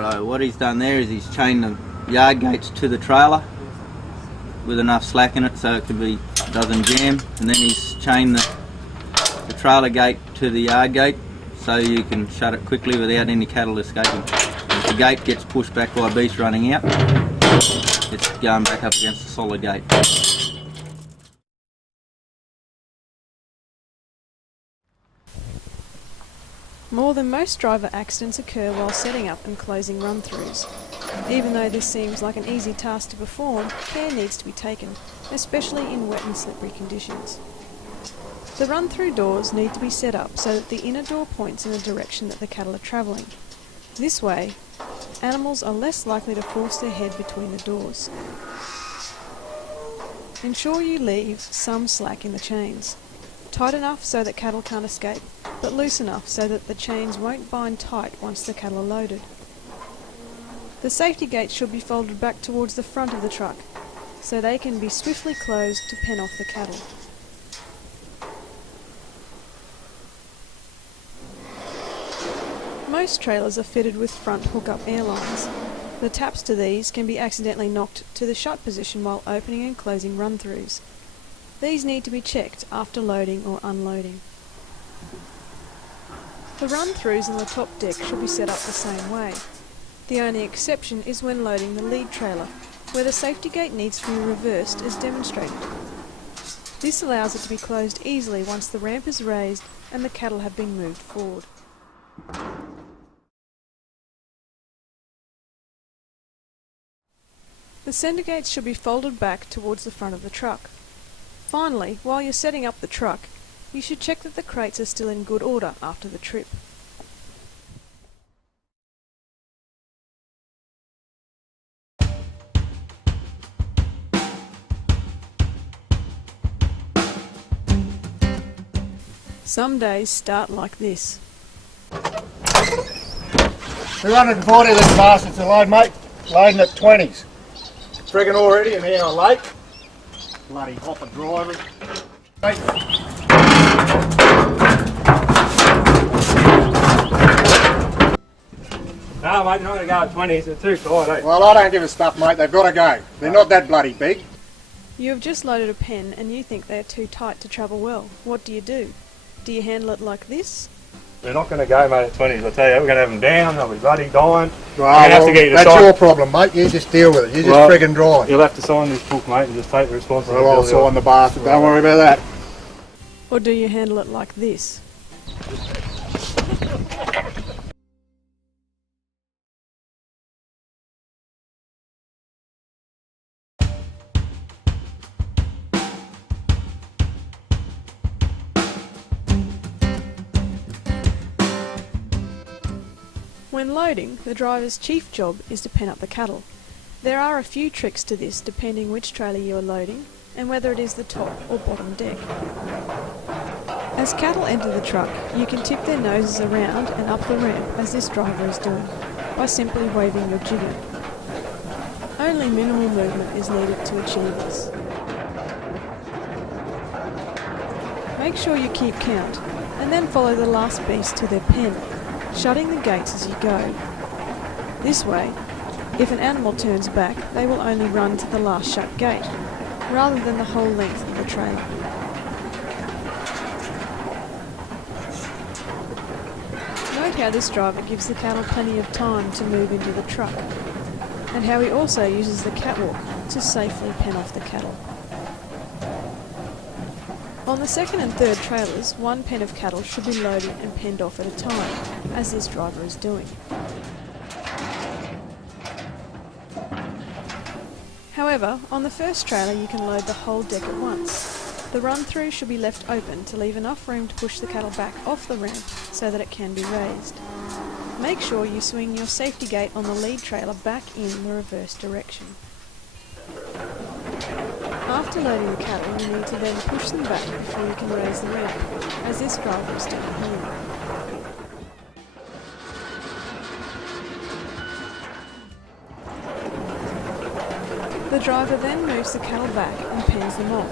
Righto, what he's done there is he's chained the yard gates to the trailer with enough slack in it so it doesn't jam, and then he's chained the trailer gate to the yard gate so you can shut it quickly without any cattle escaping. If the gate gets pushed back by beast running out, it's going back up against the solid gate. More than most driver accidents occur while setting up and closing run-throughs. Even though this seems like an easy task to perform, care needs to be taken, especially in wet and slippery conditions. The run-through doors need to be set up so that the inner door points in the direction that the cattle are travelling. This way, animals are less likely to force their head between the doors. Ensure you leave some slack in the chains. Tight enough so that cattle can't escape, but loose enough so that the chains won't bind tight once the cattle are loaded. The safety gates should be folded back towards the front of the truck, so they can be swiftly closed to pen off the cattle. Most trailers are fitted with front hook-up airlines. The taps to these can be accidentally knocked to the shut position while opening and closing run-throughs. These need to be checked after loading or unloading. The run-throughs on the top deck should be set up the same way. The only exception is when loading the lead trailer, where the safety gate needs to be reversed as demonstrated. This allows it to be closed easily once the ramp is raised and the cattle have been moved forward. The centre gates should be folded back towards the front of the truck. Finally, while you're setting up the truck, you should check that the crates are still in good order after the trip. Some days start like this. 240 of these bastards to load, mate. Loading at 20s. Friggin' already and here I'm late. Bloody hopper drivers. Mate. No, mate, they're not going to go at 20s. They're too tight, eh? Well, I don't give a stuff, mate. They've got to go. They're not that bloody big. You have just loaded a pen and you think they are too tight to travel well. What do? Do you handle it like this? They're not going to go, mate, at 20s. I tell you, we're going to have them down. They'll be bloody dying. Well, have to get you to that's sign. your problem, mate. You just deal with it. You just friggin' drive. You'll have to sign this book, mate, and just take the responsibility. Well, I'll sign the bastard. Don't worry about that. Or do you handle it like this? When loading, the driver's chief job is to pen up the cattle. There are a few tricks to this depending which trailer you are loading and whether it is the top or bottom deck. As cattle enter the truck, you can tip their noses around and up the ramp as this driver is doing, by simply waving your jigger. Only minimal movement is needed to achieve this. Make sure you keep count, and then follow the last beast to their pen, shutting the gates as you go. This way, if an animal turns back, they will only run to the last shut gate, rather than the whole length of the trailer. Note how this driver gives the cattle plenty of time to move into the truck, and how he also uses the catwalk to safely pen off the cattle. On the second and third trailers, one pen of cattle should be loaded and penned off at a time, as this driver is doing. However, on the first trailer you can load the whole deck at once. The run-through should be left open to leave enough room to push the cattle back off the ramp so that it can be raised. Make sure you swing your safety gate on the lead trailer back in the reverse direction. After loading the cattle, you need to then push them back before you can raise the ramp, as this driver is doing here. The driver then moves the cattle back and pens them off,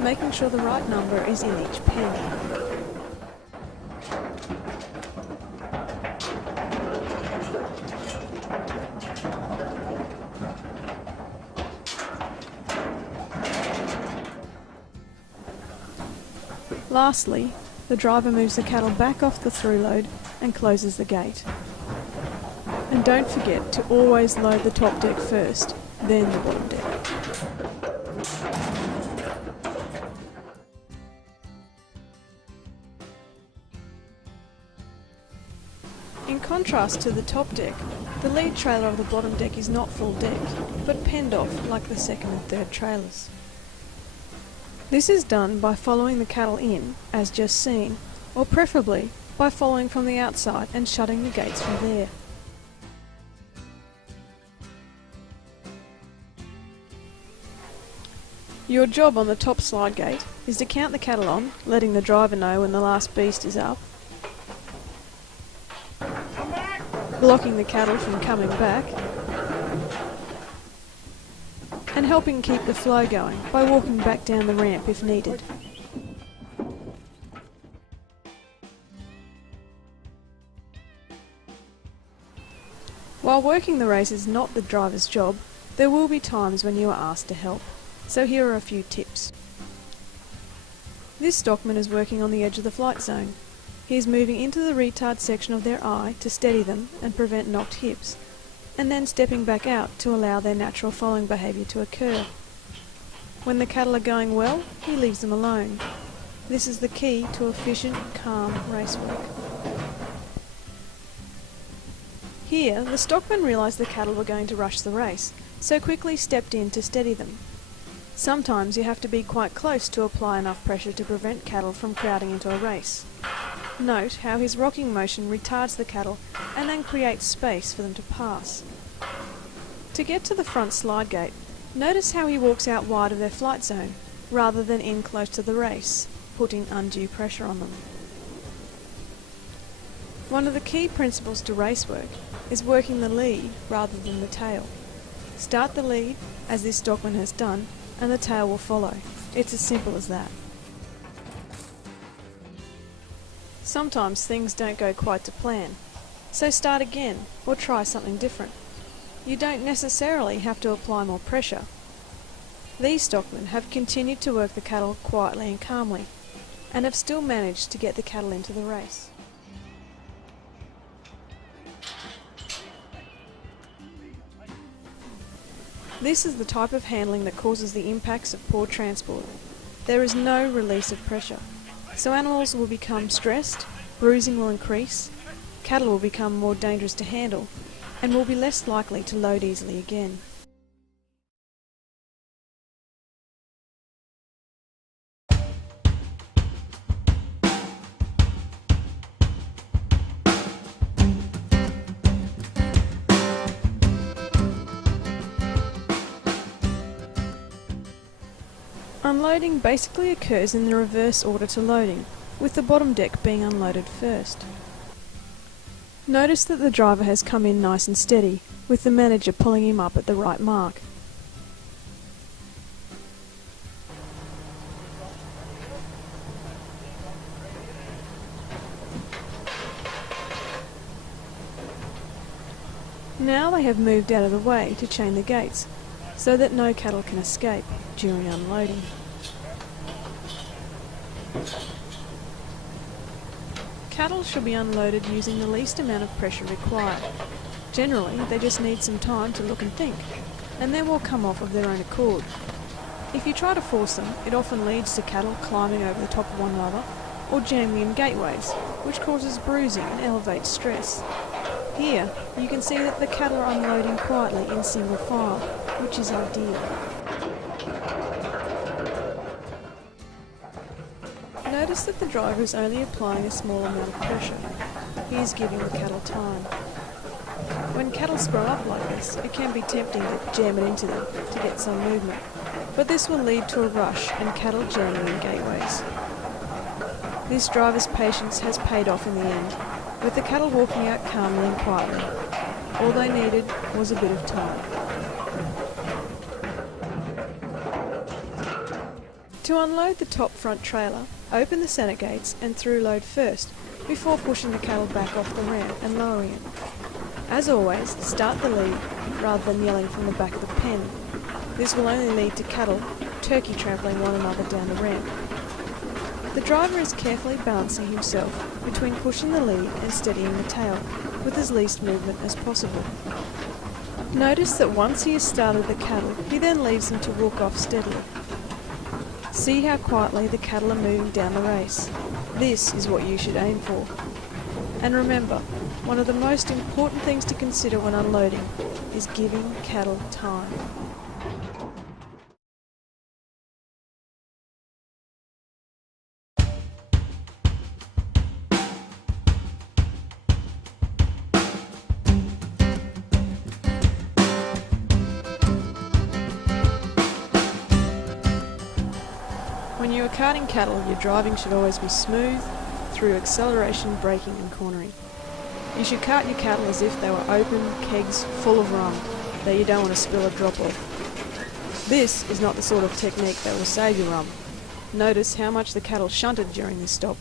making sure the right number is in each pen. Lastly, the driver moves the cattle back off the through load and closes the gate. And don't forget to always load the top deck first, then the bottom deck. In contrast to the top deck, the lead trailer of the bottom deck is not full decked, but penned off like the second and third trailers. This is done by following the cattle in, as just seen, or preferably by following from the outside and shutting the gates from there. Your job on the top slide gate is to count the cattle on, letting the driver know when the last beast is up, blocking the cattle from coming back, and helping keep the flow going by walking back down the ramp if needed. While working the race is not the driver's job, there will be times when you are asked to help, so here are a few tips. This stockman is working on the edge of the flight zone. He is moving into the retard section of their eye to steady them and prevent knocked hips, and then stepping back out to allow their natural following behaviour to occur. When the cattle are going well, he leaves them alone. This is the key to efficient, calm race work. Here, the stockman realised the cattle were going to rush the race, so quickly stepped in to steady them. Sometimes you have to be quite close to apply enough pressure to prevent cattle from crowding into a race. Note how his rocking motion retards the cattle and then creates space for them to pass. To get to the front slide gate, notice how he walks out wide of their flight zone, rather than in close to the race, putting undue pressure on them. One of the key principles to race work is working the lead rather than the tail. Start the lead, as this stockman has done, and the tail will follow. It's as simple as that. Sometimes things don't go quite to plan, so start again or try something different. You don't necessarily have to apply more pressure. These stockmen have continued to work the cattle quietly and calmly, and have still managed to get the cattle into the race. This is the type of handling that causes the impacts of poor transport. There is no release of pressure, so animals will become stressed, bruising will increase, cattle will become more dangerous to handle, and will be less likely to load easily again. Unloading basically occurs in the reverse order to loading, with the bottom deck being unloaded first. Notice that the driver has come in nice and steady, with the manager pulling him up at the right mark. Now they have moved out of the way to chain the gates, so that no cattle can escape during unloading. Cattle should be unloaded using the least amount of pressure required. Generally, they just need some time to look and think, and then will come off of their own accord. If you try to force them, it often leads to cattle climbing over the top of one another, or jamming in gateways, which causes bruising and elevates stress. Here, you can see that the cattle are unloading quietly in single file, which is ideal. Notice that the driver is only applying a small amount of pressure. He is giving the cattle time. When cattle sprung up like this, it can be tempting to jam it into them to get some movement, but this will lead to a rush and cattle jamming in gateways. This driver's patience has paid off in the end, with the cattle walking out calmly and quietly. All they needed was a bit of time. To unload the top front trailer, open the centre gates and through load first, before pushing the cattle back off the ramp and lowering it. As always, start the lead rather than yelling from the back of the pen. This will only lead to cattle turkey trampling one another down the ramp. The driver is carefully balancing himself between pushing the lead and steadying the tail with as least movement as possible. Notice that once he has started the cattle, he then leaves them to walk off steadily. See how quietly the cattle are moving down the race. This is what you should aim for. And remember, one of the most important things to consider when unloading is giving cattle time. When you are carting cattle, your driving should always be smooth through acceleration, braking and cornering. You should cart your cattle as if they were open kegs full of rum that you don't want to spill a drop of. This is not the sort of technique that will save your rum. Notice how much the cattle shunted during this stop,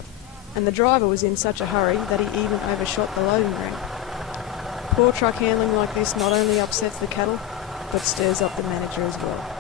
and the driver was in such a hurry that he even overshot the loading ring. Poor truck handling like this not only upsets the cattle, but stirs up the manager as well.